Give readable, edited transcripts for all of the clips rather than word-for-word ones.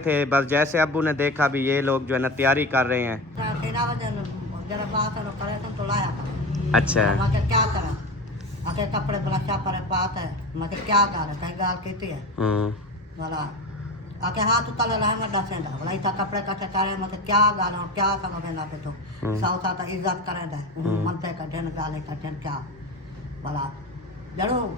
थे बस जैसे अब्बू ने देखा भी ये लोग जो है ना तैयारी कर रहे हैं। अच्छा क्या करें आके कपड़े बला पर बात है मतलब क्या कर कहीं गाल कहती है बोला आके हाथ तले रहे मैं दसेंदा बोला इतना कपड़े कटे करे मतलब क्या गाल और क्या सब बेना पे तो साउथा तो इज्जत करे दे मनते का जन गाले का जन क्या बोला जरूर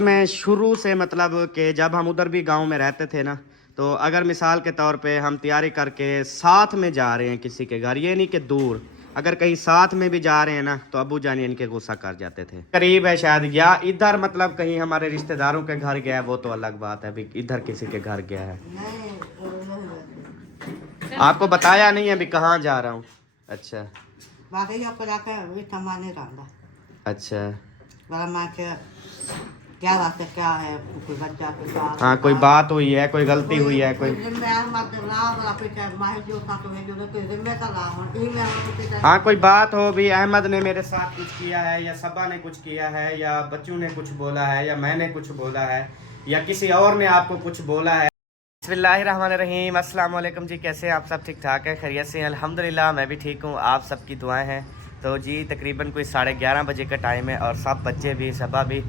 मैं शुरू से मतलब कि जब हम उधर भी गांव में रहते थे ना, तो अगर मिसाल के तौर पे हम तैयारी करके साथ में जा रहे हैं किसी के घर, ये नहीं कि दूर, अगर कहीं साथ में भी जा रहे हैं ना तो अबू जानी इनके गुस्सा कर जाते थे। करीब है शायद या इधर मतलब कहीं हमारे रिश्तेदारों के घर गया है वो तो अलग बात है, अभी इधर किसी के घर गया है। आपको बताया नहीं है अभी कहाँ जा रहा हूँ। अच्छा अच्छा क्या बात है क्या है कोई बच्चा हाँ कोई बात हुई है, कोई गलती हुई है, कोई हाँ कोई बात हो भी, अहमद ने मेरे साथ कुछ किया है या सबा ने कुछ किया है या बच्चू ने कुछ बोला है या मैंने कुछ बोला है या किसी और ने आपको कुछ बोला है। बिस्मिल्लाहिर्रहमानिर्रहीम, अस्सलाम वालेकुम जी, कैसे हैं आप सब? ठीक ठाक है, खैरियत से हैं? अल्हम्दुलिल्लाह मैं भी ठीक हूँ, आप सबकी दुआएं हैं। तो जी तकरीबन कोई 11:30 बजे का टाइम है और सब बच्चे भी सबा भी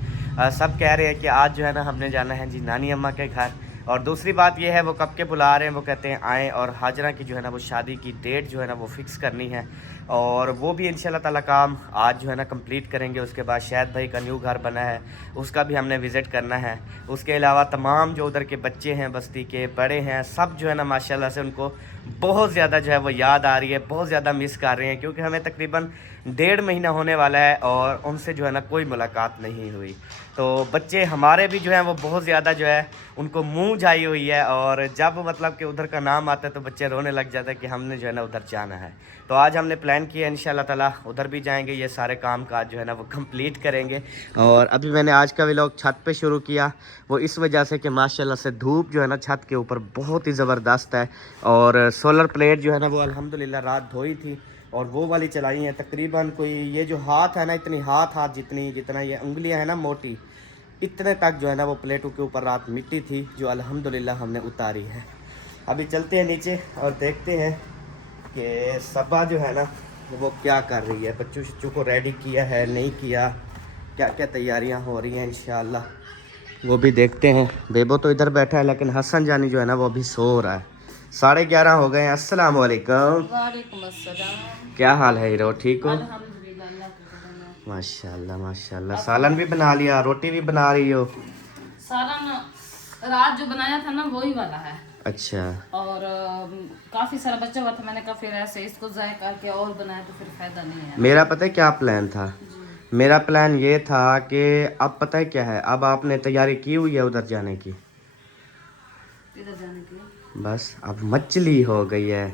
सब कह रहे हैं कि आज जो है ना हमने जाना है जी नानी अम्मा के घर। और दूसरी बात ये है वो कब के बुला रहे हैं, वो कहते हैं आएँ, और हाजरा की जो है ना वो शादी की डेट जो है ना वो फ़िक्स करनी है और वो भी इंशाल्लाह ताला काम आज जो है ना कंप्लीट करेंगे। उसके बाद शायद भाई का न्यू घर बना है उसका भी हमने विज़िट करना है। उसके अलावा तमाम जो उधर के बच्चे हैं बस्ती के बड़े हैं सब जो है ना माशाल्लाह से उनको बहुत ज़्यादा जो है वो याद आ रही है, बहुत ज़्यादा मिस कर रहे हैं, क्योंकि हमें तकरीबन 1.5 महीना होने वाला है और उनसे जो है ना कोई मुलाकात नहीं हुई। तो बच्चे हमारे भी जो है वो बहुत ज़्यादा जो है उनको मुँह जाई हुई है और जब मतलब कि उधर का नाम आता है तो बच्चे रोने लग जाते हैं कि हमने जो है ना उधर जाना है। तो आज हमने प्लान किया इंशाल्लाह ताला उधर भी जाएंगे, ये सारे काम काज जो है ना वो कंप्लीट करेंगे। और अभी मैंने आज का व्लॉग छत पे शुरू किया, वो इस वजह से कि माशाल्लाह से धूप जो है ना छत के ऊपर बहुत ही ज़बरदस्त है और सोलर प्लेट जो है ना वो अल्हम्दुलिल्लाह रात धोई थी और वो वाली चलाई है। तकरीबन कोई ये जो हाथ है ना इतनी हाथ जितना ये उंगलियां है ना मोटी, इतने तक जो है ना वो प्लेटों के ऊपर रात मिट्टी थी जो अल्हम्दुलिल्लाह हमने उतारी है। अभी चलते हैं नीचे और देखते हैं कि सबा जो है ना वो क्या कर रही है, बच्चों शच्चों को रेडी किया है नहीं किया, क्या क्या तैयारियां हो रही हैं इंशाल्लाह वो भी देखते हैं। बेबो तो इधर बैठा है लेकिन हसन जानी जो है ना वो अभी सो रहा है। 11:30 हो गए हैं। अस्सलाम वालेकुम। वालेकुम अस्सलाम। क्या हाल है हीरो, ठीक हो? अल्हम्दुलिल्लाह, अल्लाह का करम है। माशाल्लाह माशाल्लाह। सालन भी बना लिया, रोटी भी बना रही हो? सालन रात जो बनाया था ना वही वाला है। अच्छा। और काफी सारा बचा हुआ था, मैंने कहा फिर ऐसे इसको ज़ाय करके और बनाया तो फिर फायदा नहीं है। मेरा पता है क्या प्लान था? मेरा प्लान ये था कि अब पता है क्या है, अब आपने तैयारी की हुई है उधर जाने की, इधर जाने की बस अब मछली हो गई है।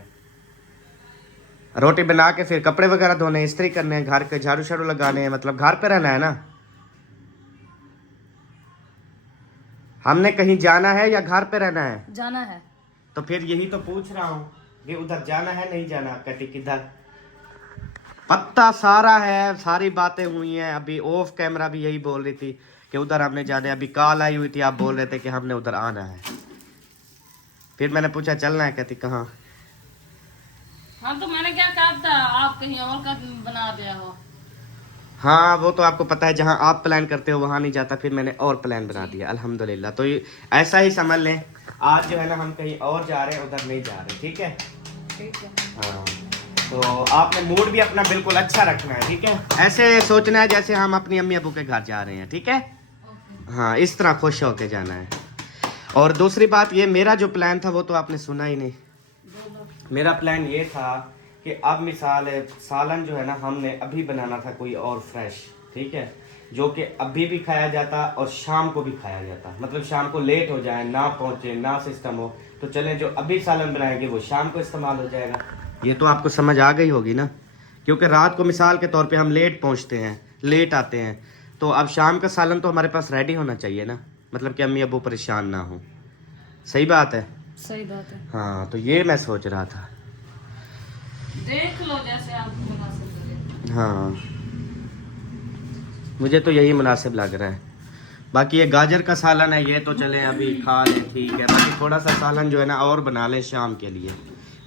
रोटी बना के फिर कपड़े वगैरह धोने, इस्त्री करने, घर के झाड़ू शाड़ू लगाने हैं, मतलब घर पे रहना है ना। हमने कहीं जाना है या घर पे रहना है? जाना है। तो फिर यही तो पूछ रहा हूँ कि उधर जाना है नहीं जाना, कटी किधर पत्ता सारा है, सारी बातें हुई हैं। अभी ऑफ कैमरा भी यही बोल रही थी कि उधर हमने जाना है। अभी कॉल आई हुई थी, आप बोल रहे थे कि हमने उधर आना है। फिर मैंने पूछा चलना है, कहती कहाँ। हाँ तो मैंने क्या कहा था, आप कहीं और का बना दिया हो। हाँ वो तो आपको पता है, जहाँ आप प्लान करते हो वहाँ नहीं जाता, फिर मैंने और प्लान बना दिया अल्हम्दुलिल्लाह। तो ये ऐसा ही समझ लें, आज जो है ना हम कहीं और जा रहे हैं, उधर नहीं जा रहे, ठीक है? ठीक है। हाँ तो आपने मूड भी अपना बिल्कुल अच्छा रखना है, ठीक है? ऐसे सोचना है जैसे हम अपनी अम्मी अबू के घर जा रहे हैं, ठीक है? हाँ इस तरह खुश होके जाना है। और दूसरी बात ये, मेरा जो प्लान था वो तो आपने सुना ही नहीं। मेरा प्लान ये था कि अब मिसाल है सालन जो है ना हमने अभी बनाना था कोई और फ्रेश, ठीक है, जो कि अभी भी खाया जाता और शाम को भी खाया जाता, मतलब शाम को लेट हो जाए ना पहुंचे ना सिस्टम हो तो चले जो अभी सालन बनाएंगे वो शाम को इस्तेमाल हो जाएगा। ये तो आपको समझ आ गई होगी ना, क्योंकि रात को मिसाल के तौर पे हम लेट पहुंचते हैं, लेट आते हैं, तो अब शाम का सालन तो हमारे पास रेडी होना चाहिए ना, मतलब कि अम्मी अबू परेशान ना हो। सही बात है? सही बात है। हाँ तो ये मैं सोच रहा था। देख लो जैसे आप मुनासिब लगे। हाँ मुझे तो यही मुनासिब लग रहा है। बाकी ये गाजर का सालन है, ये तो चले अभी खा ले, ठीक है। बाकी थोड़ा सा सालन जो है ना और बना ले शाम के लिए।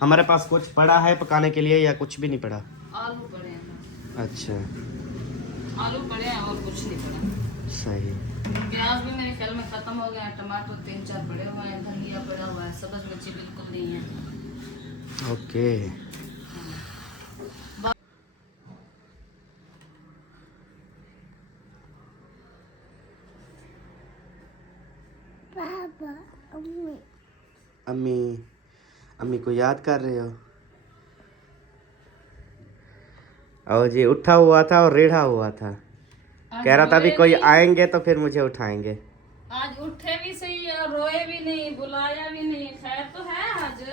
हमारे पास कुछ पड़ा है पकाने के लिए या कुछ भी नहीं पड़ा? आलू पड़े हैं। अच्छा, आलू पड़े हैं और कुछ नहीं पड़ा। सही। प्याज भी मेरे ख्याल में खत्म हो गया है, टमाटर 3-4 पड़े हुए हैं, धनिया पड़ा हुआ है, सब्ज मिर्ची बिल्कुल नहीं है। ओके। अम्मी अम्मी को याद कर रहे हो? और जी उठा हुआ था और रेढ़ा हुआ था, कह रहा था अभी कोई आएंगे तो फिर मुझे उठाएंगे। आज उठे भी सही और रोए भी नहीं, बुलाया भी नहीं। खैर तो है आज।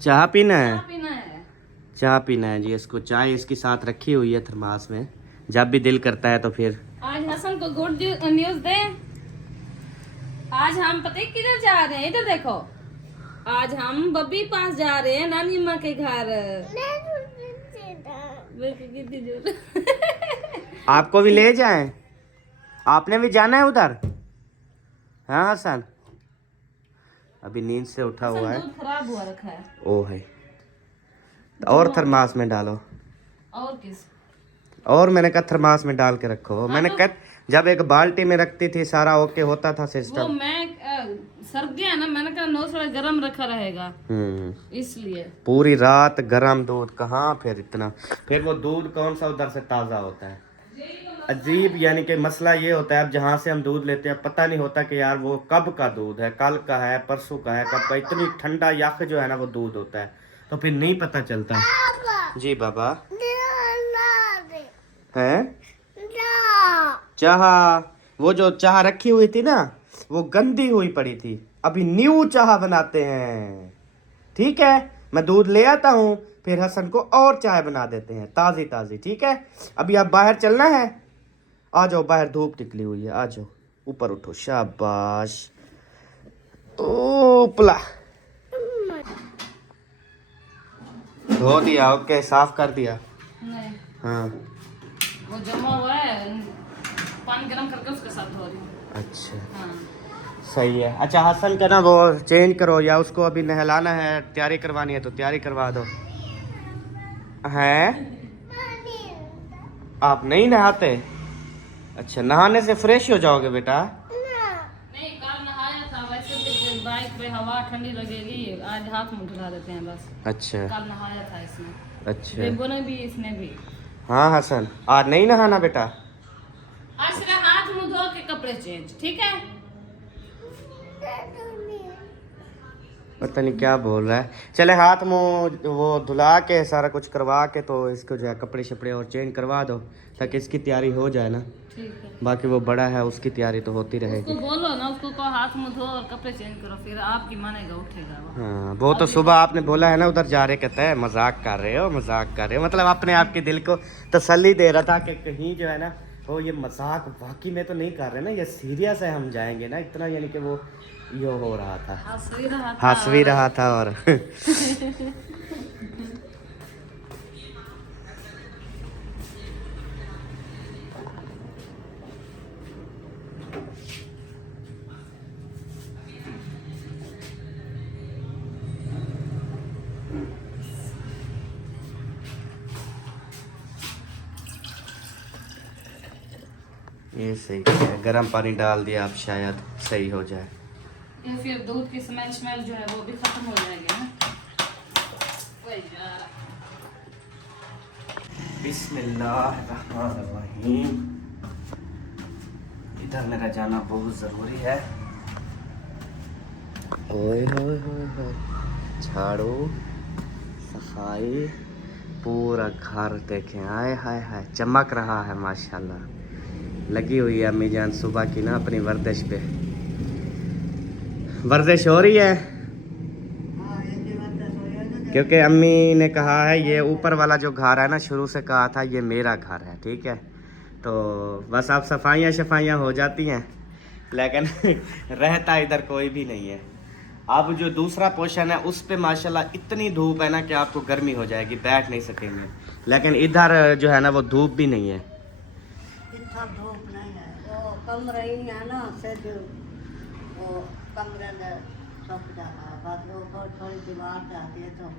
चाह पीना है? क्या पीना है? चाह पीना है जी। इसको चाय इसके साथ रखी हुई है थर्मास में, जब भी दिल करता है तो फिर। आज हसन को गुड न्यूज दे। आज हम पता है किधर जा रहे हैं? इधर देखो, आज हम बब्बी पास जा रहे हैं, नानी माँ के घर। आपको भी ले जाएं? आपने भी जाना है उधर? हाँ हसन, अभी नींद से उठा हुआ है। दूध खराब हुआ रखा है। ओ है, और थर्मास में डालो। और किस? और मैंने कहा थर्मास में डाल के रखो। मैंने कहा जब एक बाल्टी में रखती थी सारा ओके होता था वो सिस्टम। मैं सर्दियाँ ना, मैंने कहा नो थोड़ा गर्म रखा रहेगा इसलिए। पूरी रात गरम दूध कहाँ, फिर इतना, फिर वो दूध कौन सा उधर से ताज़ा होता है, अजीब। यानी कि मसला ये होता है अब जहाँ से हम दूध लेते हैं पता नहीं होता कि यार वो कब का दूध है, कल का है, परसों का है, कब का। इतनी ठंडा यख जो है ना वो दूध होता है, तो फिर नहीं पता चलता। जी बाबा है चाह, वो जो चाह रखी हुई थी ना वो गंदी हुई पड़ी थी, अभी न्यू चाह बनाते हैं, ठीक है। मैं दूध ले आता हूँ, फिर हसन को और चाय बना देते हैं ताज़ी ताज़ी, ठीक है। अभी आप बाहर चलना है, आ जाओ, बाहर धूप निकली हुई है, आ जाओ, ऊपर उठो, शाबाश। ओपला धो दिया, ओके, साफ कर दिया। नहीं, हाँ वो जमा हुआ है, पानी गरम करके उसके साथ धो रही हूँ। अच्छा, हाँ। सही है। अच्छा हसन का ना वो चेंज करो, या उसको अभी नहलाना है, तैयारी करवानी है तो तैयारी करवा दो। हैं आप नहीं नहाते? अच्छा, नहाने से फ्रेश हो जाओगे बेटा? नहीं, कल नहाया था, वैसे भी बाइक पे हवा ठंडी लगेगी, आज हाथ मुंह धुला देते हैं बस। अच्छा कल नहाया था इसमें, अच्छा। बेबो ने भी, इसने भी। हाँ हसन, आज नहीं नहाना बेटा? आज सिर्फ हाथ मुंह धो के कपड़े चेंज, ठीक है? पता नहीं क्या बोल रहा है। चले हाथ मुंह वो धुला के सारा कुछ करवा के तो इसको जो है कपड़े शपड़े और चेंज करवा दो, ताकि इसकी तैयारी हो जाए ना। ठीक है। बाकी वो बड़ा है, उसकी तैयारी तो होती रहेगी। उसको बोलो ना, उसको कहो हाथ मुंह धो और कपड़े चेंज करो, फिर आपकी मानेगा, उठेगा वो। हाँ, वो तो सुबह आपने बोला है ना उधर जा रहे, कहते हैं मजाक कर रहे हो, मजाक कर रहे हो, मतलब अपने आप के दिल को तसल्ली दे रहा था कि कहीं जो है ना वो ये मजाक वाकई में तो नहीं कर रहे ना, ये सीरियस है, हम जाएंगे ना इतना, यानी कि वो यो हो रहा था, हंस भी रहा था और ये सही है, गर्म पानी डाल दिया, अब शायद सही हो जाए। ये फिर दूध की स्मेल जो है वो भी खत्म हो जाएगी ना। बिस्मिल्लाहिर्रहमानिर्रहीम। इधर मेरा जाना बहुत ज़रूरी है। ओए होए होए होए, झाड़ू, सफाई, पूरा घर देखें, आए हाय हाय, चमक रहा है माशाल्लाह। लगी हुई है अम्मी जान सुबह की ना अपनी वर्जिश पे। वर्जिश हो रही है क्योंकि अम्मी ने कहा है ये ऊपर वाला जो घर है ना, शुरू से कहा था ये मेरा घर है, ठीक है। तो बस अब सफाइयाँ शफाइयाँ हो जाती हैं, लेकिन रहता इधर कोई भी नहीं है। अब जो दूसरा पोर्शन है उस पे माशाल्लाह इतनी धूप है ना कि आपको गर्मी हो जाएगी, बैठ नहीं सकेंगे। लेकिन इधर जो है ना वो धूप भी नहीं है। इतना धूप कमरे ही है ना से जो वो कमरे में सब जाना बस वो थोड़ी दीवार चाहती है तो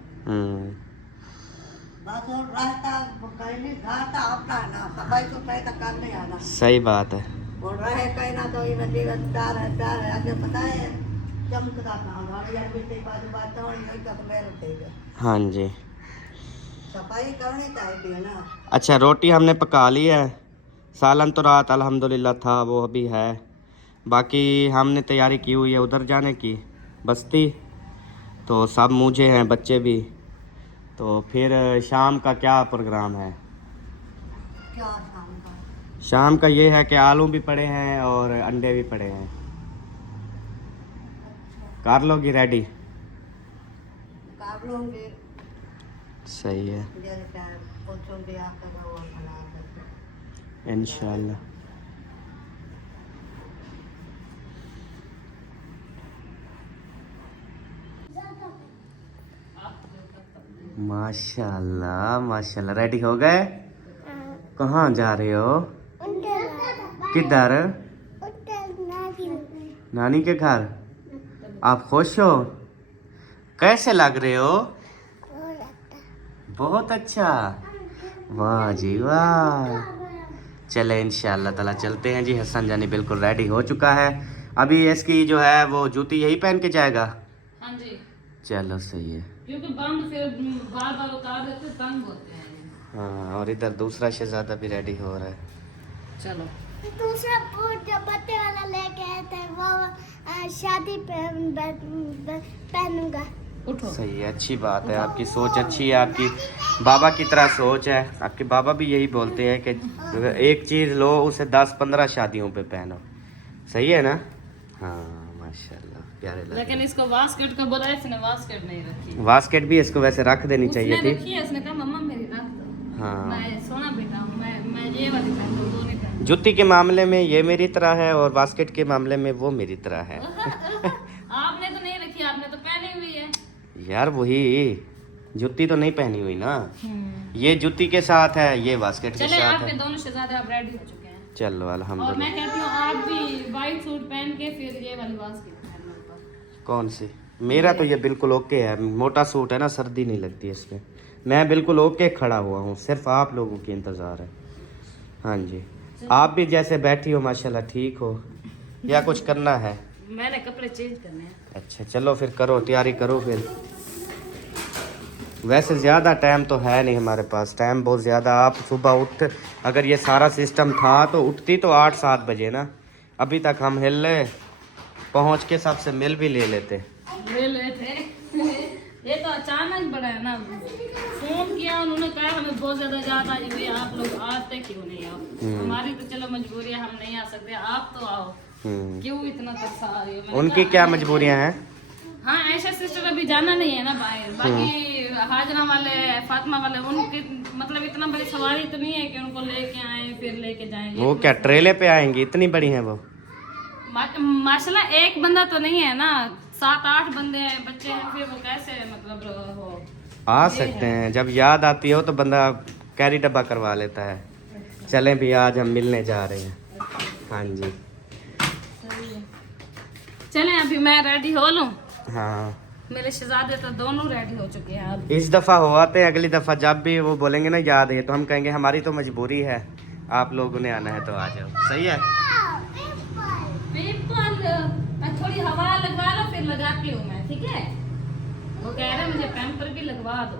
बस और रहता कहीं नहीं रहता अपना है ना सफाई तो सही तक कर नहीं आना सही बात है। और रहे कहीं ना तो इन्हें जीवन प्यार है आगे पता है चमकदा काम वाली यार मिट्टी बाजू बात तो यही तक मेरे ठीक है। हाँ जी। सफाई करनी चाहिए ना। अच्छा रोटी हमने पका ली है, सालन तो रात अल्हम्दुलिल्लाह था वो अभी है, बाकी हमने तैयारी की हुई है उधर जाने की बस्ती, तो सब मुझे हैं बच्चे भी, तो फिर शाम का क्या प्रोग्राम है? क्या शाम का? शाम का ये है कि आलू भी पड़े हैं और अंडे भी पड़े हैं। कर लोगी रेडी? कर लूँगी। सही है पूछूंगी आपका वो बना देते इंशाल्लाह। माशाल्लाह माशाल्लाह। रेडी हो गए? कहाँ जा रहे हो? किधर? नानी के घर। आप खुश हो? कैसे लग रहे हो? बहुत अच्छा। वाह जी वाह। चले इंशाल्लाह ताला चलते हैं जी। हसन जानी बिल्कुल रेडी हो चुका है। अभी इसकी जो है वो जूती यही पहन के जाएगा। हाँ जी, चलो सही है क्योंकि बंद फिर बार बार उतार देते तंग होते हैं। हाँ, और इधर दूसरा शहजादा भी रेडी हो रहा है। चलो दूसरा बूट जो बत्ते वाला लेके आए थे वो शादी पे पहनूंगा। उठो। सही है, अच्छी बात है, आपकी सोच अच्छी है, आपकी बाबा की तरह सोच है। आपके बाबा भी यही बोलते हैं कि एक चीज़ लो उसे 10-15 शादियों पे पहनो। सही है ना? हाँ माशाल्लाह प्यारे लगे। लेकिन इसको वास्केट का बोला, इसने वास्केट नहीं रखी। वास्केट भी इसको वैसे रख देनी चाहिए उसने थी। रखी है, उसने कहा मम्मा मेरी रख दो। हाँ, मैं सोना बेटा हूँ, मैं ये वाली पहनता हूँ, वो नहीं पहनता। जूती के मामले में ये मेरी तरह है और बास्केट के मामले में वो मेरी तरह है। आपने तो नहीं रखी, आपने तो पहनी हुई है। यार वही जूती तो नहीं पहनी हुई ना, ये जूती के साथ है, ये बास्केट के चले साथ आपके है। दोनों शहजादे आप रेडी हो चुके हैं। चलो और अल्हम्दुलिल्लाह। मैं कहती हूँ आप भी वाइट सूट पहन के फिर ये वाली बास्केट पहनना ऊपर। कौन सी? मेरा तो ये बिल्कुल ओके है, मोटा सूट है ना, सर्दी नहीं लगती इसमें। मैं बिल्कुल ओके खड़ा हुआ हूँ, सिर्फ आप लोगों की इंतज़ार है। हाँ जी, आप भी जैसे बैठी हो माशाल्लाह ठीक हो, या कुछ करना है? मैंने कपड़े चेंज करने हैं। अच्छा चलो फिर करो, तैयारी करो फिर। वैसे ज़्यादा टाइम तो है नहीं हमारे पास, टाइम बहुत ज़्यादा। आप सुबह उठ, अगर ये सारा सिस्टम था तो उठती तो 8-7 बजे ना, अभी तक हम हिले पहुँच के सबसे मिल भी ले लेते। ले लेते ये तो अचानक बढ़ा है ना, फोन किया उन्होंने कहा हमें बहुत ज्यादा याद आई हुई है, आप लोग आते क्यों नहीं आओ? हमारी तो चलो मजबूरी है, हम नहीं आ सकते, आप तो आओ। क्यों इतना तरसा आ रही हो? मैंने उनकी कहा, क्या मजबूरियां हैं? हाँ ऐशा सिस्टर अभी जाना नहीं है ना बाहर, बाकी हाजरा वाले फातिमा वाले उनकी मतलब इतना बड़ी सवारी तो नहीं है कि उनको लेके आए फिर लेके जाएंगे। वो क्या ट्रेले पे आएंगी? इतनी बड़ी हैं वो? माशाल्लाह एक बंदा तो नहीं है ना, 7-8 बंदे हैं, बच्चे हैं, फिर वो कैसे मतलब हो आ सकते हैं, जब याद आती हो तो बंदा कैरी डब्बा करवा लेता है। चलें भी, आज हम मिलने जा रहे हैं। हाँ जी चलें, अभी मैं रेडी हो लूँ। हाँ, मेरे शहजादे तो दोनों रेडी हो चुके हैं अब। इस दफ़ा हो आते हैं, अगली दफ़ा जब भी वो बोलेंगे ना याद है, तो हम कहेंगे हमारी तो मजबूरी है, आप लोगों ने आना है तो आ जाओ। सही है? मैं थोड़ी हवा लगवा लो फिर लगाती हूँ मैं, ठीक है? वो कह रहे मुझे पैम्पर भी लगवा दो।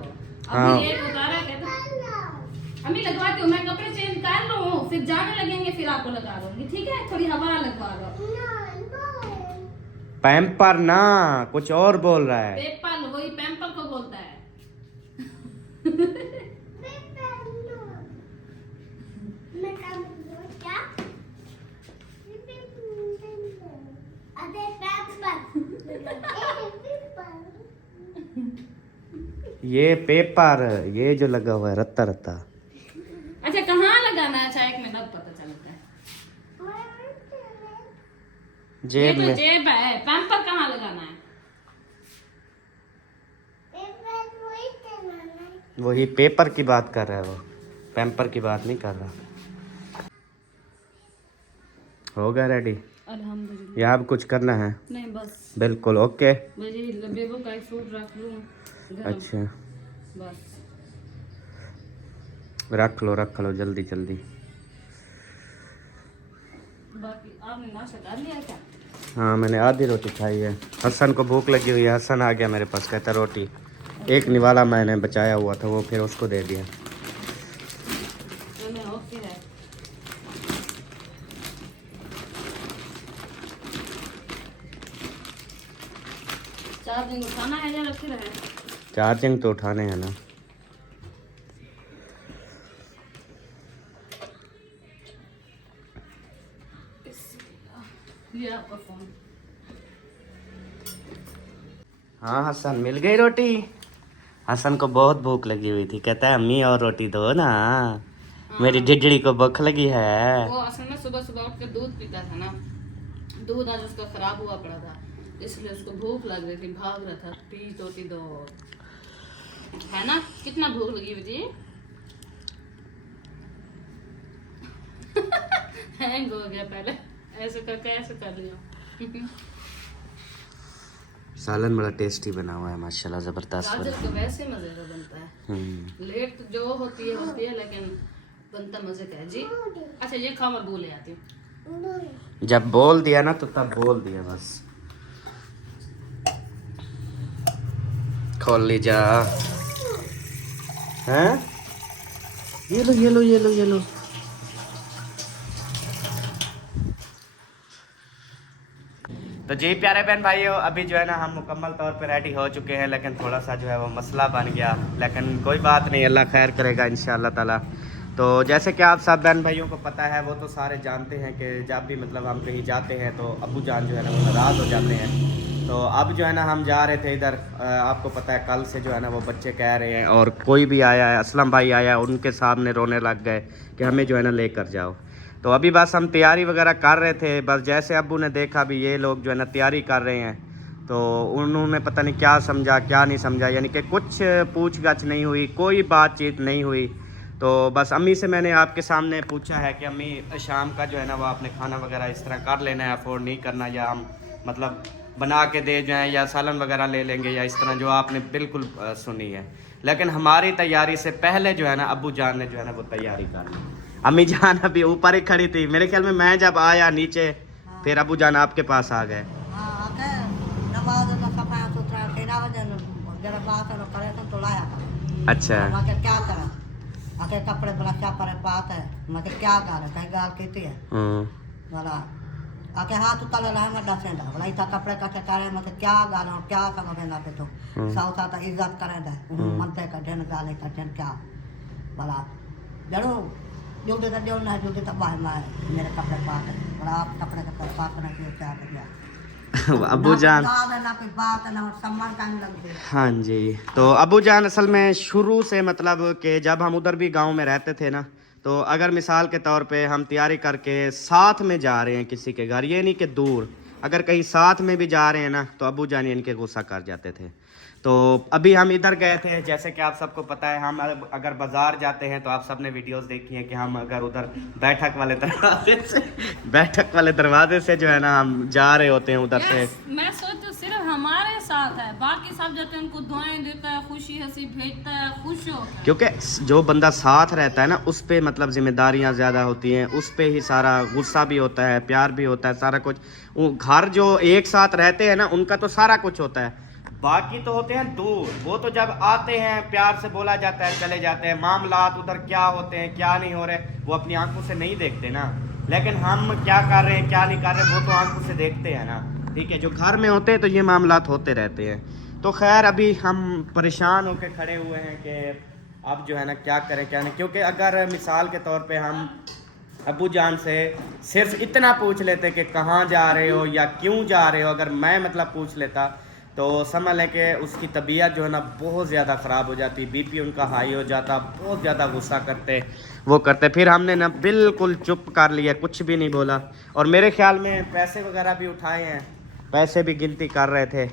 हाँ। अभी एक उतारा कहते अम्मी लगवाती हूँ, मैं कपड़े चेंज कर लूँ फिर जाने लगेंगे फिर आपको लगा दूंगी, ठीक है? थोड़ी हवा लगवा लो। पैम्पर ना, कुछ और बोल रहा है। पेपर वही पैम्पर को बोलता है। ये पेपर, ये जो लगा हुआ है रत्ता रत्ता। अच्छा कहाँ लगाना है? अच्छा 1 मिनट अब पता चलता है। जेब ये तो में। जेब है, पैम्पर कहाँ लगाना है? वही पेपर की बात कर रहा है वो, पैम्पर की बात नहीं कर रहा। होगा रेडी? अल्हम्दुलिल्लाह। या अब कुछ करना है? नहीं बस बिल्कुल ओके। मुझे बेबो का एक सूट रख लूँ गरम, अच्छा बस। रख लो जल्दी जल्दी। बाकी आपने नाश्ता कर लिया क्या? हाँ मैंने आधी रोटी खाई है। हसन को भूख लगी हुई है, हसन आ गया मेरे पास, कहता रोटी। एक निवाला मैंने बचाया हुआ था वो फिर उसको दे दिया। चलो ओके है। चार्जिंग उठाना है या रखे रहे? चार्जिंग तो उठाने हैं ना। ये आपका फोन। हाँ हसन मिल गई रोटी। हसन को बहुत भूख लगी हुई थी, कहता है अम्मी और रोटी दो ना, मेरी डिडड़ी को भूख लगी है। वो असल में सुबह सुबह उठ कर दूध पीता था ना, दूध आज उसका खराब हुआ पड़ा था, इसलिए उसको भूख लग रही थी, भाग रहा था पी रोटी दो, है ना? कितना भूख लगी हुई थी। हैंग हो गया पहले, ऐसे करके ऐसे कर लिया। सालन बड़ा टेस्टी बना हुआ है माशाल्लाह, जबरदस्त गाजर बना। तो वैसे मजे का बनता है, लेट तो जो होती है लेकिन बनता मजे का है जी। अच्छा ये खाओ, मैं बोले आती हूँ। जब बोल दिया ना तो तब बोल दिया बस। खोल ली जा। हैं? ये लो। तो जी प्यारे बहन भाइयों, अभी जो है ना हम मुकम्मल तौर पे रेडी हो चुके हैं, लेकिन थोड़ा सा जो है वो मसला बन गया, लेकिन कोई बात नहीं, अल्लाह खैर करेगा इंशाअल्लाह ताला। तो जैसे कि आप सब बहन भाइयों को पता है, वो तो सारे जानते हैं कि जब भी मतलब हम कहीं जाते हैं तो अब्बू जान जो है ना वो नाराज़ हो जाते हैं। तो अब जो है ना हम जा रहे थे इधर, आपको पता है कल से जो है ना वो बच्चे कह रहे हैं, और कोई भी आया है, असलम भाई आया, उनके सामने रोने लग गए कि हमें जो है ना लेकर जाओ। तो अभी बस हम तैयारी वगैरह कर रहे थे, बस जैसे अब्बू ने देखा भी ये लोग जो है ना तैयारी कर रहे हैं, तो उन्होंने पता नहीं क्या समझा क्या नहीं समझा, यानी कि कुछ पूछ गछ नहीं हुई, कोई बातचीत नहीं हुई। तो बस अम्मी से मैंने आपके सामने पूछा है कि अम्मी शाम का जो है ना वो आपने खाना वगैरह इस तरह कर लेना है, अफोर्ड नहीं करना, या हम मतलब बना के दे जाएं या सालन वगैरह ले लेंगे, या इस तरह जो आपने बिल्कुल सुनी है। लेकिन हमारी तैयारी से पहले जो है ना अब्बू जान ने जो है ना वो तैयारी कर ली। अम्मी जान अभी ऊपर ही खड़ी थी, मेरे ख्याल में मैं जब आया नीचे फिर अब्बू जान आपके पास आ गए। हाँ आके नमाज में सफाई सुथरा 13 बजे जरा बात है करे तो लाया कर। अच्छा आके क्या करा, आके कपड़े बलशा पर पात है, मैं क्या गाल कहीं गाल कहती है बोला, आके हाथ उतार रहा है मैं डसेंदा बोला, इतना कपड़े कटे करे मतलब क्या गाल क्या सब बेंदा पे तो सौता तो इज्जत करे दे मनते का ढेन गाले का ढेन क्या बोला, जरूर जल्दी तो जो ना जल्दी तो बाहर में मेरे कपड़े पात है बोला, आप कपड़े का पात करने के लिए क्या कर लिया अब्बू जान। ना कोई बात ना सम्मान का लग गई। हाँ जी, तो अब्बू जान असल में शुरू से मतलब कि जब हम उधर भी गांव में रहते थे ना, तो अगर मिसाल के तौर पे हम तैयारी करके साथ में जा रहे हैं किसी के घर, ये नहीं कि दूर, अगर कहीं साथ में भी जा रहे हैं ना तो अब्बू जान इनके गुस्सा कर जाते थे। तो अभी हम इधर गए थे, जैसे कि आप सबको पता है, हम अगर बाज़ार जाते हैं तो आप सब ने वीडियोस देखी हैं कि हम अगर उधर बैठक वाले दरवाजे से जो है ना हम जा रहे होते हैं उधर से। मैं सोचती सिर्फ हमारे साथ है, बाकी सब जाते हैं उनको दुआएं देता है, खुशी हंसी भेजता है, खुश हो। क्योंकि जो बंदा साथ रहता है ना उस पे मतलब जिम्मेदारियां ज़्यादा होती हैं, उस पे ही सारा गुस्सा भी होता है, प्यार भी होता है, सारा कुछ। वो घर जो एक साथ रहते हैं ना उनका तो सारा कुछ होता है, बाकी तो होते हैं दूर। वो तो जब आते हैं प्यार से बोला जाता है, चले जाते हैं, मामलात उधर क्या होते हैं क्या नहीं हो रहे वो अपनी आंखों से नहीं देखते ना, लेकिन हम क्या कर रहे हैं क्या नहीं कर रहे वो तो आंखों से देखते हैं ना। ठीक है, जो घर में होते हैं तो ये मामलात होते रहते हैं। तो खैर अभी हम परेशान होकर खड़े हुए हैं कि अब जो है ना क्या करें क्या नहीं, क्योंकि अगर मिसाल के तौर पे हम अब्बू जान से सिर्फ इतना पूछ लेते कि कहाँ जा रहे हो या क्यों जा रहे हो, अगर मैं मतलब पूछ लेता तो समझ लें कि उसकी तबीयत जो है ना बहुत ज़्यादा ख़राब हो जाती, बीपी उनका हाई हो जाता, बहुत ज़्यादा गुस्सा करते वो करते। फिर हमने ना बिल्कुल चुप कर लिया, कुछ भी नहीं बोला, और मेरे ख्याल में पैसे वगैरह भी उठाए हैं, पैसे भी गिनती कर रहे थे,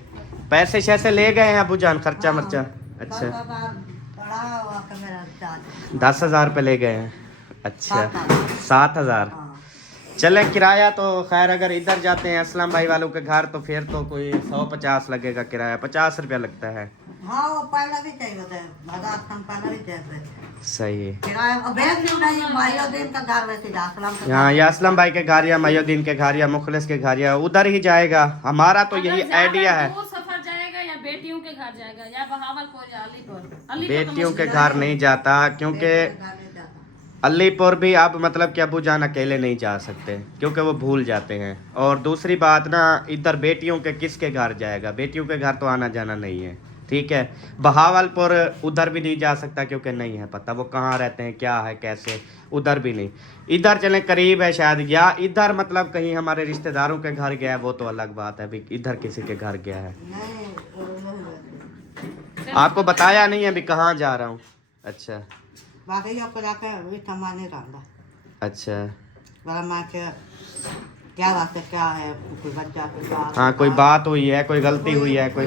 पैसे शैसे ले गए हैं अब्बू जान, खर्चा मर्चा। अच्छा 10,000 रुपये ले गए हैं। अच्छा 7,000। चलें किराया तो खैर अगर इधर जाते हैं असलम भाई वालों के घर तो फिर तो कोई 150 लगेगा किराया, 50 रुपया लगता है। हाँ वो पहले भी चाहिए होता है, बाजार हम पहले भी चाहिए सही है। किराया अब बैग भी नहीं मायुद्दीन का घर वैसे असलम का हाँ या असलम भाई के घर या मयुद्दीन के घर या मुखलिस के घर या उधर ही जाएगा। हमारा तो यही अगर आइडिया ज्यादा है। दूर सफर जाएगा या बेटियों के घर जाएगा या बहावलपुर या अलीपुर। अलीपुर तो बेटियों के मुश्किल घर नहीं जाता क्योंकि अलीपुर भी अब मतलब कि अबू जान अकेले नहीं जा सकते क्योंकि वो भूल जाते हैं। और दूसरी बात ना, इधर बेटियों के किसके घर जाएगा, बेटियों के घर तो आना जाना नहीं है, ठीक है। बहावलपुर उधर भी नहीं जा सकता क्योंकि नहीं है पता वो कहाँ रहते हैं, क्या है कैसे, उधर भी नहीं। इधर चलें करीब है शायद, या इधर मतलब कहीं हमारे रिश्तेदारों के घर गया है वो तो अलग बात है, अभी इधर किसी के घर गया है। आपको बताया नहीं है अभी कहाँ जा रहा हूँ। अच्छा बाकी आपको जाकर भी सामान रहा अच्छा। बड़ा माँ के क्या बात है, क्या है कोई बच्चा को क्या हाँ कोई बात हुई है, कोई गलती हुई है, कोई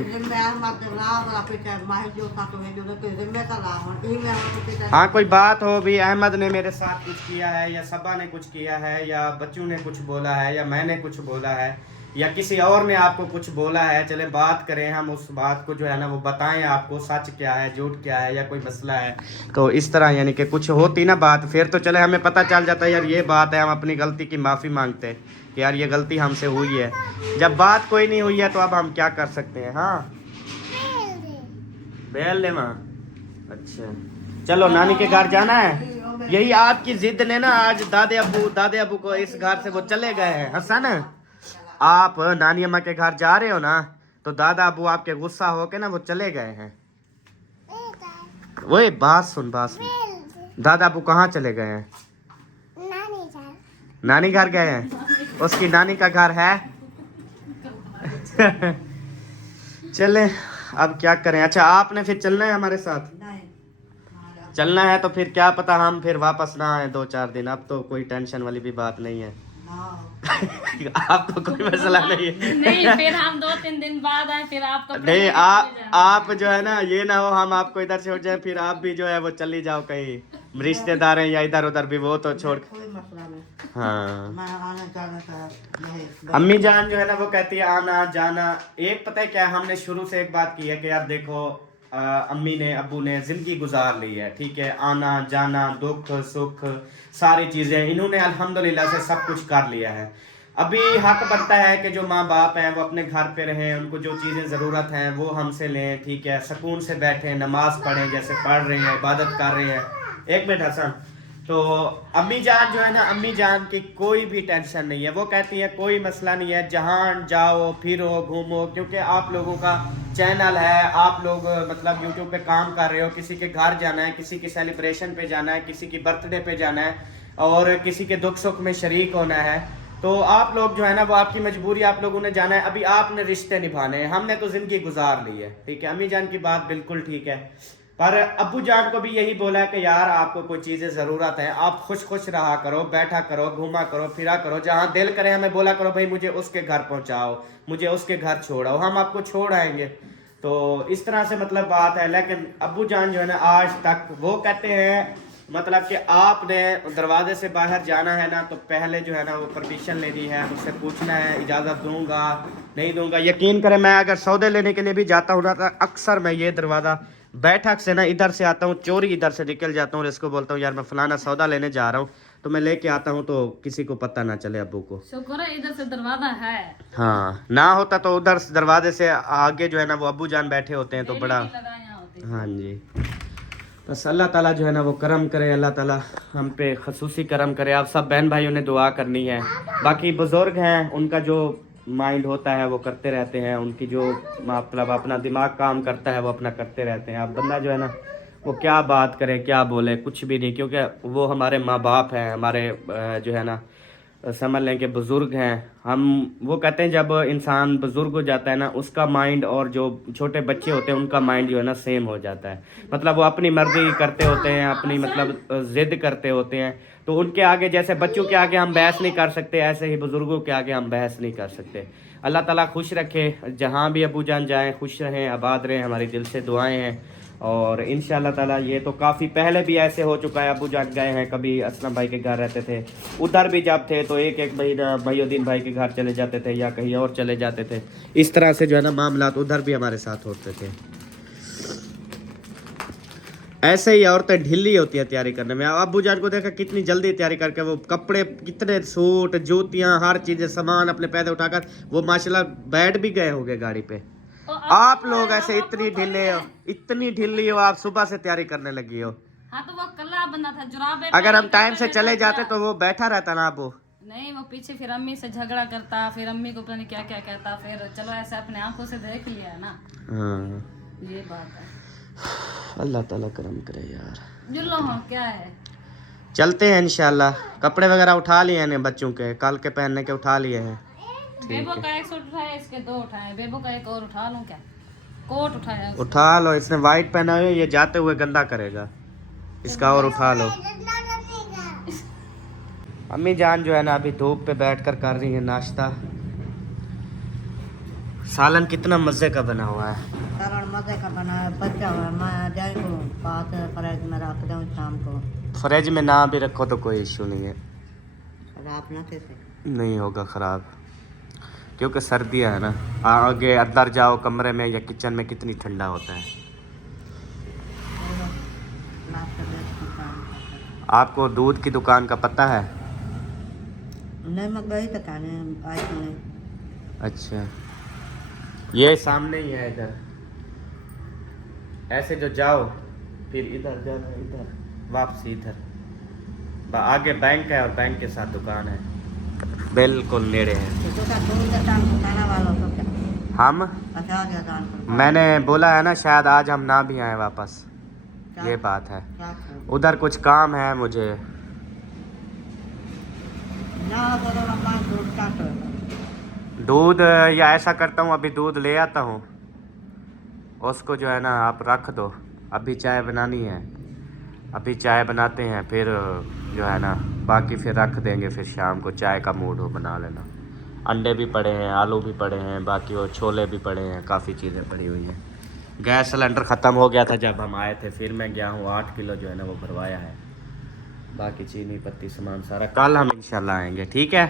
हाँ कोई बात हो भी, अहमद ने मेरे साथ कुछ किया है या सबा ने कुछ किया है या बच्चों ने कुछ बोला है या मैंने कुछ बोला है या किसी और ने आपको कुछ बोला है, चले बात करें, हम उस बात को जो है ना वो बताएं आपको सच क्या है झूठ क्या है या कोई मसला है। तो इस तरह यानी कि कुछ होती ना बात फिर तो चले हमें पता चल जाता है यार ये बात है, हम अपनी गलती की माफ़ी मांगते हैं कि यार ये गलती हमसे हुई है। जब बात कोई नहीं हुई है तो अब हम क्या कर सकते हैं। हाँ बेल ले माँ। अच्छा चलो नानी के घर जाना है, यही आपकी जिद ने ना आज दादे अबू को इस घर से वो चले गए हैं। हसन आप नानी अम्मा के घर जा रहे हो ना तो दादा अबू आपके गुस्सा हो के ना वो चले गए हैं। वही बात सुन दादा अबू कहाँ चले गए हैं? नानी घर गए हैं, उसकी नानी का घर है। चले अब क्या करें। अच्छा आपने फिर चलना है हमारे साथ? चलना है तो फिर क्या पता हम फिर वापस ना आए 2-4 दिन, अब तो कोई टेंशन वाली भी बात नहीं है। आपको कोई मसला नहीं है। नहीं फिर हम 2-3 दिन बाद आए फिर आपको नहीं आप जो है ना ये ना हो हम आपको इधर छोड़ जाए फिर आप भी जो है वो चली जाओ कहीं रिश्तेदार हैं या इधर उधर भी, वो तो छोड़। हाँ अम्मी जान जो है ना वो कहती है आना जाना। एक पता है क्या, हमने शुरू से एक बात की है कि यार देखो अम्मी ने अब्बू ने ज़िंदगी गुजार ली है, ठीक है, आना जाना दुख सुख सारी चीज़ें इन्होंने अल्हम्दुलिल्लाह से सब कुछ कर लिया है। अभी हक बनता है कि जो माँ बाप हैं वो अपने घर पे रहें, उनको जो चीज़ें ज़रूरत हैं वो हमसे लें, ठीक है, सुकून से बैठें, नमाज़ पढ़ें जैसे पढ़ रहे हैं, इबादत कर रहे हैं। एक मिनट हसन। तो अम्मी जान जो है ना, अम्मी जान की कोई भी टेंशन नहीं है, वो कहती है कोई मसला नहीं है, जहाँ जाओ फिरो घूमो, क्योंकि आप लोगों का चैनल है, आप लोग मतलब यूट्यूब पे काम कर रहे हो, किसी के घर जाना है, किसी की सेलिब्रेशन पे जाना है, किसी की बर्थडे पे जाना है और किसी के दुख सुख में शरीक होना है, तो आप लोग जो है ना वो आपकी मजबूरी, आप लोगों ने जाना है। अभी आपने रिश्ते निभाने हैं, हमने तो ज़िंदगी गुजार ली है, ठीक है। अम्मी जान की बात बिल्कुल ठीक है, पर अब्बू जान को भी यही बोला है कि यार आपको कोई चीज़ें ज़रूरत है, आप खुश खुश रहा करो, बैठा करो, घूमा करो, फिरा करो, जहाँ दिल करे हमें बोला करो भाई मुझे उसके घर पहुँचाओ, मुझे उसके घर छोड़ाओ, हम आपको छोड़ आएंगे। तो इस तरह से मतलब बात है। लेकिन अब्बू जान जो है ना आज तक वो कहते हैं मतलब कि आपने दरवाजे से बाहर जाना है ना तो पहले जो है ना वो परमिशन लेनी है, मुझसे पूछना है, इजाज़त दूंगा नहीं दूंगा। यकीन करें मैं अगर सौदे लेने के लिए भी जाता हूँ ना तो अक्सर मैं ये दरवाज़ा बैठक से ना इधर से आता हूँ, चोरी इधर से निकल जाता हूँ और इसको बोलता हूँ यार मैं फलाना सौदा लेने जा रहा हूँ, तो मैं लेके आता हूँ तो किसी को पता ना चले अब्बू को। शुक्र है इधर से दरवाजा है। हाँ ना होता तो उधर दरवाजे से आगे जो है ना वो अब्बू जान बैठे होते हैं तो बड़ा। हाँ जी बस अल्लाह ताला जो है ना वो करम करे, अल्लाह ताला हम पे खसूसी करम करे। आप सब बहन भाइयों ने दुआ करनी है। बाकी बुज़ुर्ग हैं उनका जो माइंड होता है वो करते रहते हैं, उनकी जो मतलब अपना दिमाग काम करता है वो अपना करते रहते हैं। अब बंदा जो है ना वो क्या बात करे क्या बोले कुछ भी नहीं, क्योंकि वो हमारे माँ बाप हैं, हमारे जो है ना समझ लें कि बुज़ुर्ग हैं हम। वो कहते हैं जब इंसान बुज़ुर्ग हो जाता है ना उसका माइंड और जो छोटे बच्चे होते हैं उनका माइंड जो है ना सेम हो जाता है, मतलब वो अपनी मर्ज़ी करते होते हैं, अपनी मतलब ज़िद करते होते हैं। तो उनके आगे जैसे बच्चों के आगे हम बहस नहीं कर सकते, ऐसे ही बुज़ुर्गों के आगे हम बहस नहीं कर सकते। अल्लाह ताला खुश रखे, जहाँ भी अबू जान जाएँ खुश रहें, आबाद रहें, हमारी दिल से दुआएँ हैं। और इंशाल्लाह ताला ये तो काफ़ी पहले भी ऐसे हो चुका है। अब्बू जान गए हैं, कभी असलम भाई के घर रहते थे, उधर भी जब थे तो एक एक महीना भाईउद्दीन भाई के घर चले जाते थे या कहीं और चले जाते थे। इस तरह से जो है ना मामलात उधर भी हमारे साथ होते थे। ऐसे ही औरतें ढीली होती है तैयारी करने में। अब्बू जान को देखा कितनी जल्दी तैयारी करके वो कपड़े, कितने सूट, जूतियां, हर चीज़ें, सामान अपने पैदे उठाकर वो माशाल्लाह बैठ भी गए होंगे गाड़ी पे। आप लोग ऐसे इतनी ढीले हो, इतनी ढीली हो, आप सुबह से तैयारी करने लगी हो। हाँ तो वो कल्ला बंदा था जुराबे। अगर हम टाइम से चले जाते तो वो बैठा रहता ना अब्बू। नहीं, वो पीछे फिर अम्मी से झगड़ा करता, फिर अम्मी को पता नहीं क्या क्या कहता, फिर चलो ऐसे अपने आंखों से देख लिया ना। हाँ, ये बात है। अल्लाह ताला करम करे यार। जुल्लो हाँ क्या है। चलते हैं इंशाल्लाह। कपड़े वगैरह उठा लिए हैं बच्चों के, कल के पहनने के उठा लिए हैं। बेबो का एक सूट उठाया, इसके 2 उठाए। बेबो का एक और उठा लूं क्या? कोट उठाया उसका। उठा लो, इसने वाइट पहना हुआ है, ये जाते हुए गंदा करेगा, इसका और उठा लो। अम्मी जान जो है ना अभी धूप पे बैठकर कर रही है नाश्ता। सालन कितना मज़े का बना हुआ है। सालन मजे का बना है, बच्चा हुआ है। मैं जाएंगे पास फ्रिज में रख दूँ शाम को। फ्रिज में ना भी रखो तो कोई इशू नहीं है, रात ना कैसे नहीं होगा ख़राब, क्योंकि सर्दियाँ है ना। आगे अंदर जाओ कमरे में या किचन में कितनी ठंडा होता है। आपको दूध की दुकान का पता है? नहीं, मैं गई तो खाने आई तो नहीं। अच्छा, ये सामने ही है इधर। ऐसे जो जाओ फिर इधर जाना, इधर वापसी इधर आगे बैंक है और बैंक के साथ दुकान है, बिल्कुल नेड़े है। तो क्या दूर के टाइम खाना वालों को क्या हम अच्छा गया दान पर। मैंने बोला है ना शायद आज हम ना भी आए वापस, क्या- ये बात है। क्या करूं? उधर कुछ काम है मुझे। ना हो तो अपना दूध का तो दूध या ऐसा करता हूँ, अभी दूध ले आता हूँ, उसको जो है ना आप रख दो। अभी चाय बनानी है, अभी चाय बनाते हैं, फिर जो है ना बाकी फिर रख देंगे, फिर शाम को चाय का मूड हो बना लेना। अंडे भी पड़े हैं, आलू भी पड़े हैं, बाकी वो छोले भी पड़े हैं, काफ़ी चीज़ें पड़ी हुई हैं। गैस सिलेंडर ख़त्म हो गया था जब हम आए थे, फिर मैं गया हूँ 8 किलो जो है ना वो भरवाया है। बाकी चीनी पत्ती सामान सारा कल हम इंशाल्लाह आएंगे, ठीक है।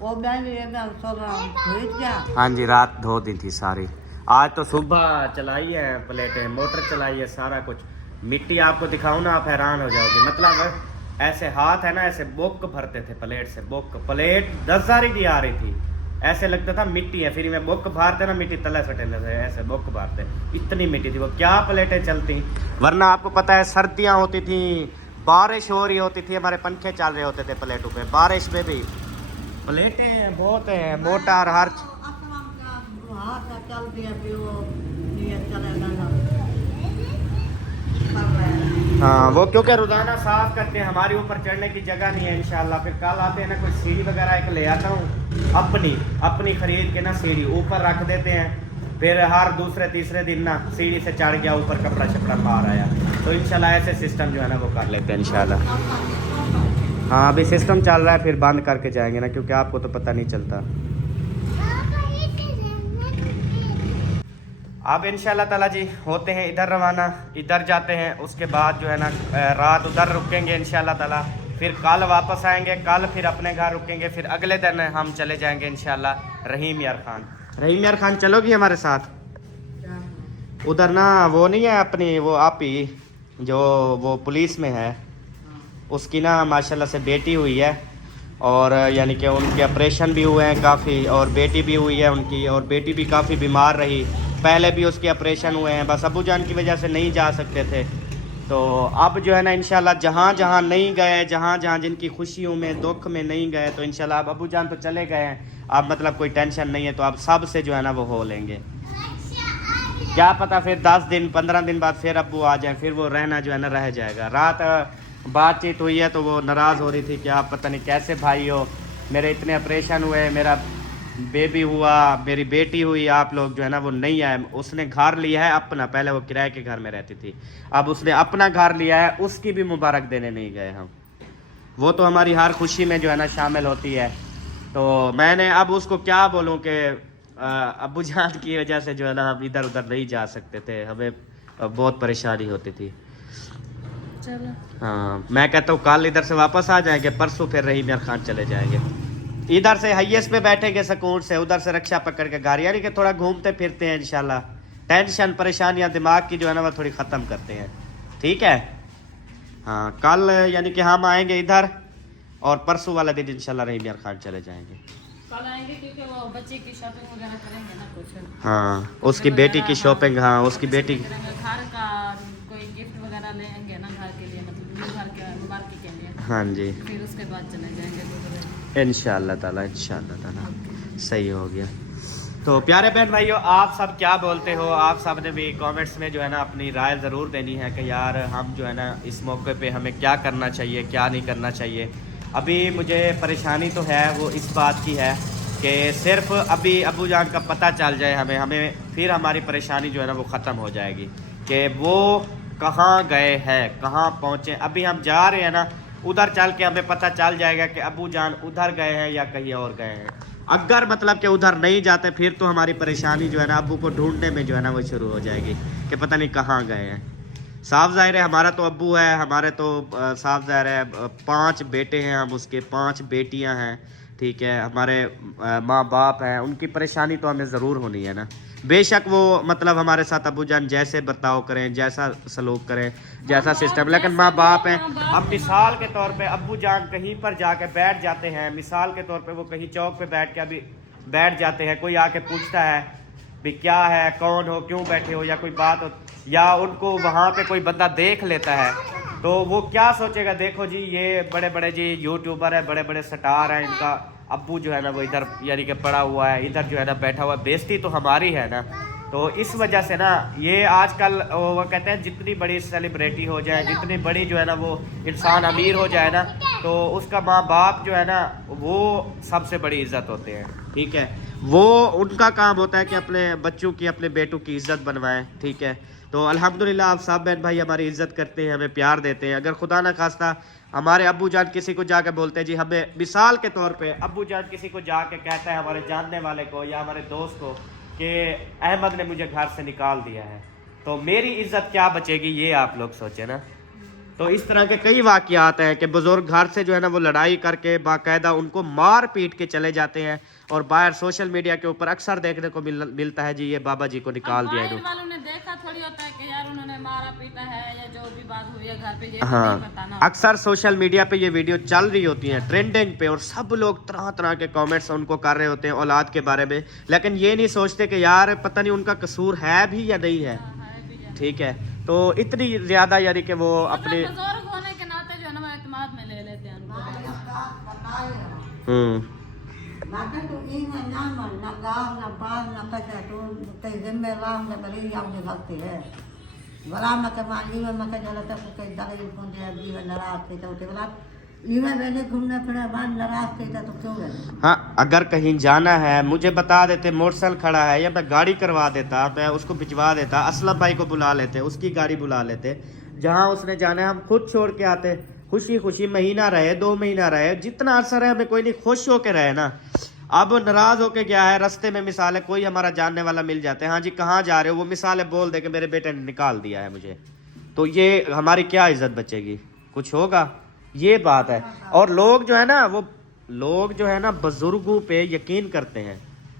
वो बैंक ये मैं सब धोई क्या। हाँ जी, रात धो दी थी सारी, आज तो सुबह चलाई है प्लेटें, मोटर चलाई है, सारा कुछ। मिट्टी आपको दिखाऊं ना आप हैरान हो जाओगे। मतलब ऐसे हाथ है ना, ऐसे बोक भरते थे प्लेट से, बोक प्लेट 10 दी आ रही थी, ऐसे लगता था मिट्टी है। फिर मैं बोक भारते ना, मिट्टी तले सटे थे, ऐसे बोक भारते, इतनी मिट्टी थी वो, क्या प्लेटें चलती। वरना आपको पता है सर्दियाँ होती थी, बारिश हो रही होती थी, हमारे पंखे चल रहे होते थे प्लेटों पे, बारिश में भी प्लेटें बहुत है, मोटर हर हाथ चल दिया फिर वो ये चलेगा ना। हाँ, वो क्योंकि रोजाना साफ करते हैं, हमारे ऊपर चढ़ने की जगह नहीं है। इंशाल्लाह फिर कल आते हैं ना, कोई सीढ़ी वगैरह एक ले आता हूँ, अपनी खरीद के ना सीढ़ी ऊपर रख देते हैं। फिर हर दूसरे तीसरे दिन ना सीढ़ी से चढ़ गया ऊपर, कपड़ा शपड़ा मार आया, तो इंशाल्लाह ऐसे सिस्टम जो है ना वो कर लेते हैं इंशाल्लाह। हाँ, अभी सिस्टम चल रहा है, फिर बंद करके जाएंगे ना, क्योंकि आपको तो पता नहीं चलता। अब इंशाल्लाह ताला जी होते हैं इधर रवाना, इधर जाते हैं, उसके बाद जो है ना रात उधर रुकेंगे इंशाल्लाह ताला, फिर कल वापस आएंगे, कल फिर अपने घर रुकेंगे, फिर अगले दिन हम चले जाएंगे इंशाल्लाह रहीम यार खान। रहीम यार खान चलोगी हमारे साथ? उधर ना वो नहीं है अपनी वो आप ही जो वो पुलिस में है, उसकी ना माशाल्लाह से बेटी हुई है, और यानी कि उनके ऑपरेशन भी हुए हैं काफ़ी, और बेटी भी हुई है उनकी, और बेटी भी काफ़ी बीमार रही, पहले भी उसके ऑपरेशन हुए हैं, बस अबू जान की वजह से नहीं जा सकते थे। तो अब जो है ना इंशाल्लाह जहाँ जहाँ नहीं गए, जहाँ जहाँ जिनकी खुशियों में दुख में नहीं गए, तो इंशाल्लाह अब अबू जान तो चले गए हैं, अब मतलब कोई टेंशन नहीं है, तो अब सब से जो है ना वो हो लेंगे। क्या पता फिर 10 दिन 15 दिन बाद फिर अबू आ जाए, फिर वो रहना जो है ना रह जाएगा। रात बातचीत हुई है तो वो नाराज़ हो रही थी कि आप पता नहीं कैसे भाई हो, मेरे इतने ऑपरेशन हुए, मेरा बेबी हुआ, मेरी बेटी हुई, आप लोग जो है ना वो नहीं आए। उसने घर लिया है अपना, पहले वो किराए के घर में रहती थी, अब उसने अपना घर लिया है, उसकी भी मुबारक देने नहीं गए हम। वो तो हमारी हर खुशी में जो है ना शामिल होती है, तो मैंने अब उसको क्या बोलूँ कि अब्बू जान की वजह से जो है ना हम इधर उधर नहीं जा सकते थे, हमें बहुत परेशानी होती थी। चलो हाँ मैं कहता हूँ कल इधर से वापस आ जाएंगे, परसों फिर रहीम यार खान चले जाएंगे। इधर से हाईएस्ट पे बैठेंगे सुकून से, उधर से रक्षा पकड़ के गाड़ी, यानी कि थोड़ा घूमते फिरते हैं इंशाल्लाह। टेंशन परेशानियाँ दिमाग की जो है ना वो थोड़ी ख़त्म करते हैं, ठीक है। हाँ कल यानी कि हम आएंगे इधर और परसों वाला दिन इंशाल्लाह रहीम यार खान चले जाएंगे। कल आएंगे क्योंकि वो बच्चे की शॉपिंग वगैरह करेंगे ना कुछ। हाँ उसकी बेटी की शॉपिंग, हाँ उसकी बेटी घर का कोई गिफ्ट वगैरह लेंगे ना घर के लिए, मतलब घर के मुबारकी के लिए। हाँ जी फिर उसके बाद चले जाएंगे इंशाअल्लाह ताला, इंशाअल्लाह ताला सही हो गया। तो प्यारे बहन भाइयों, आप सब क्या बोलते हो? आप सब ने भी कमेंट्स में जो है ना अपनी राय ज़रूर देनी है कि यार हम जो है ना इस मौके पे हमें क्या करना चाहिए, क्या नहीं करना चाहिए। अभी मुझे परेशानी तो है वो इस बात की है कि सिर्फ अभी अब्बू जान का पता चल जाए हमें फिर हमारी परेशानी जो है ना वो ख़त्म हो जाएगी कि वो कहाँ गए हैं, कहाँ पहुँचे। अभी हम जा रहे हैं ना, उधर चल के हमें पता चल जाएगा कि अब्बू जान उधर गए हैं या कहीं और गए हैं। अगर मतलब कि उधर नहीं जाते फिर तो हमारी परेशानी जो है ना अब्बू को ढूंढने में जो है ना वो शुरू हो जाएगी कि पता नहीं कहाँ गए हैं। साफ जाहिर है हमारा तो अब्बू है, हमारे तो साफ जाहिर है 5 बेटे हैं, हम उसके 5 बेटियां हैं, ठीक है। हमारे माँ बाप हैं, उनकी परेशानी तो हमें ज़रूर होनी है ना। बेशक वो मतलब हमारे साथ अब्बू जान जैसे बर्ताव करें, जैसा सलूक करें, जैसा सिस्टम, लेकिन माँ बाप हैं। अब मिसाल के तौर पे अब्बू जान कहीं पर जाके बैठ जाते हैं, मिसाल के तौर पे वो कहीं चौक पे बैठ के अभी बैठ जाते हैं, कोई आके पूछता है भी क्या है, कौन हो, क्यों बैठे हो, या कोई बात हो, या उनको वहाँ पे कोई बंदा देख लेता है तो वो क्या सोचेगा? देखो जी ये बड़े बड़े जी यूट्यूबर है, बड़े बड़े स्टार हैं, इनका अब्बू जो है ना वो इधर यानी कि पड़ा हुआ है, इधर जो है ना बैठा हुआ है, बेइज्जती तो हमारी है ना। तो इस वजह से ना ये आजकल वो कहते हैं जितनी बड़ी सेलिब्रिटी हो जाए, जितनी बड़ी जो है ना वो इंसान अमीर हो जाए ना, तो उसका माँ बाप जो है ना वो सबसे बड़ी इज्जत होते हैं, ठीक है। वो उनका काम होता है कि अपने बच्चों की, अपने बेटों की इज्जत बनवाएं, ठीक है। तो अल्हम्दुलिल्लाह आप सब बहन भाई हमारी इज्जत करते हैं, हमें प्यार देते हैं। अगर खुदा ना खास्ता हमारे अब्बू जान किसी को जाके बोलते हैं जी, हमें मिसाल के तौर पे अब्बू जान किसी को जाके कहता है हमारे जानने वाले को या हमारे दोस्त को कि अहमद ने मुझे घर से निकाल दिया है, तो मेरी इज्जत क्या बचेगी? ये आप लोग सोचे ना। तो इस तरह के कई वाक़यात हैं कि बुजुर्ग घर से जो है ना वो लड़ाई करके बाकायदा उनको मार पीट के चले जाते हैं, और बाहर सोशल मीडिया के ऊपर अक्सर देखने को मिलता है जी ये बाबा जी को निकाल दिया है। वालों ने देखा थोड़ी होता है कि यार उन्होंने मारा पीटा है या जो भी बात हुई है घर पे, ये हाँ नहीं पता ना। अक्सर सोशल मीडिया पे ये वीडियो चल रही होती हैं ट्रेंडिंग पे, और सब लोग तरह तरह के कमेंट्स उनको कर रहे होते हैं औलाद के बारे में, लेकिन ये नहीं सोचते कि यार पता नहीं उनका कसूर है भी या नहीं है, ठीक है। तो इतनी ज़्यादा यानी कि वो अपने बुजुर्ग होने के नाते जो है ना वो एतमाद में ले लेते हैं उनको। तू इनमें ना मन ना गाँव ना बाल ना कचा तू कई जिम्मेवार ना बड़ी याद भक्ति है बड़ा मत मान इवे मत जला तक कई दगली पुंजे जीवन नाराज थे तो बोला इवे मैंने घूमने फिरने मान नाराज थे तो क्यों गए? हाँ अगर कहीं जाना है मुझे बता देते, मोटरसाइकिल खड़ा है या मैं गाड़ी करवा देता, मैं उसको भिजवा देता, असलम भाई को बुला लेते, उसकी गाड़ी बुला लेते, जहाँ उसने जाना है हम खुद छोड़ के आते, खुशी खुशी महीना रहे 2 महीना रहे, जितना अरसा रहे हमें कोई नहीं, खुश होके रहे ना। अब नाराज होके गया है, रास्ते में मिसाल है कोई हमारा जानने वाला मिल जाते हैं, हाँ जी कहाँ जा रहे हो, वो मिसाल है बोल दे कि मेरे बेटे ने निकाल दिया है मुझे, तो ये हमारी क्या इज्जत बचेगी? कुछ होगा? ये बात है। और लोग जो है ना वो लोग जो है ना बुजुर्गों पे यकीन करते हैं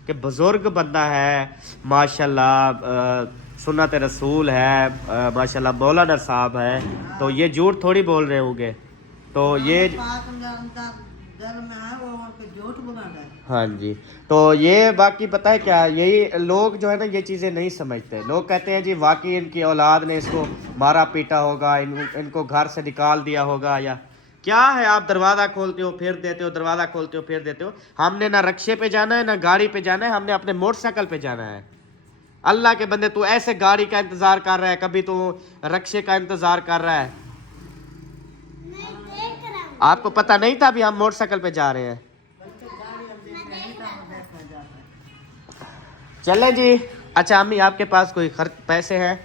कि बुजुर्ग बंदा है माशाल्लाह, सुन्नत रसूल है माशाल्लाह, मौलाना साहब है, तो ये झूठ थोड़ी बोल रहे होंगे। तो ये हाँ जी, तो ये बाकी पता है क्या, यही लोग जो है ना ये चीज़ें नहीं समझते। लोग कहते हैं जी वाकई इनकी औलाद ने इसको मारा पीटा होगा, इनको घर से निकाल दिया होगा, या क्या है। आप दरवाज़ा खोलते हो फिर देते हो, दरवाज़ा खोलते हो फिर देते हो। हमने ना रक्शे पे जाना है ना गाड़ी पे जाना है, हमने अपने मोटरसाइकिल पे जाना है। अल्लाह के बंदे तू ऐसे गाड़ी का इंतज़ार कर रहा है, कभी तू रक्शे का इंतज़ार कर रहा है। आपको पता नहीं था अभी हम मोटरसाइकिल पे जा रहे हैं? चले जी। अच्छा अम्मी आपके पास कोई खर्च पैसे हैं,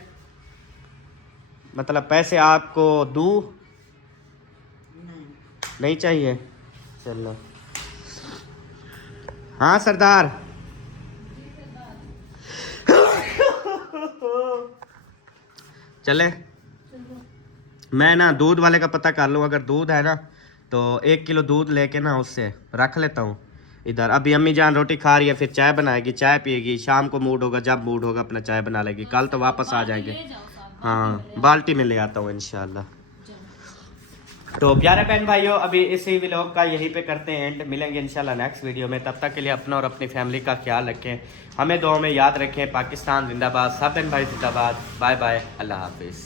मतलब पैसे आपको दूँ? नहीं चाहिए? चलो हाँ सरदार चले? मैं ना दूध वाले का पता कर लूँ, अगर दूध है ना तो 1 किलो दूध लेके ना उससे रख लेता हूँ इधर। अभी अम्मी जान रोटी खा रही है, फिर चाय बनाएगी, चाय पिएगी, शाम को मूड होगा, जब मूड होगा अपना चाय बना लेगी। कल तो वापस आ जाएंगे। ले जाओ साहब, हाँ, बाल्टी में ले आता हूँ इंशाल्लाह। तो प्यारे बहन भाइयों, अभी इसी व्लॉग का यहीं पे करते हैं एंड। मिलेंगे इंशाल्लाह नेक्स्ट वीडियो में। तब तक के लिए अपना और अपनी फैमिली का ख्याल रखें, हमें दुआ में याद रखें। पाकिस्तान जिंदाबाद, सब बहन भाई जिंदाबाद। बाय बाय, अल्लाह हाफिज़।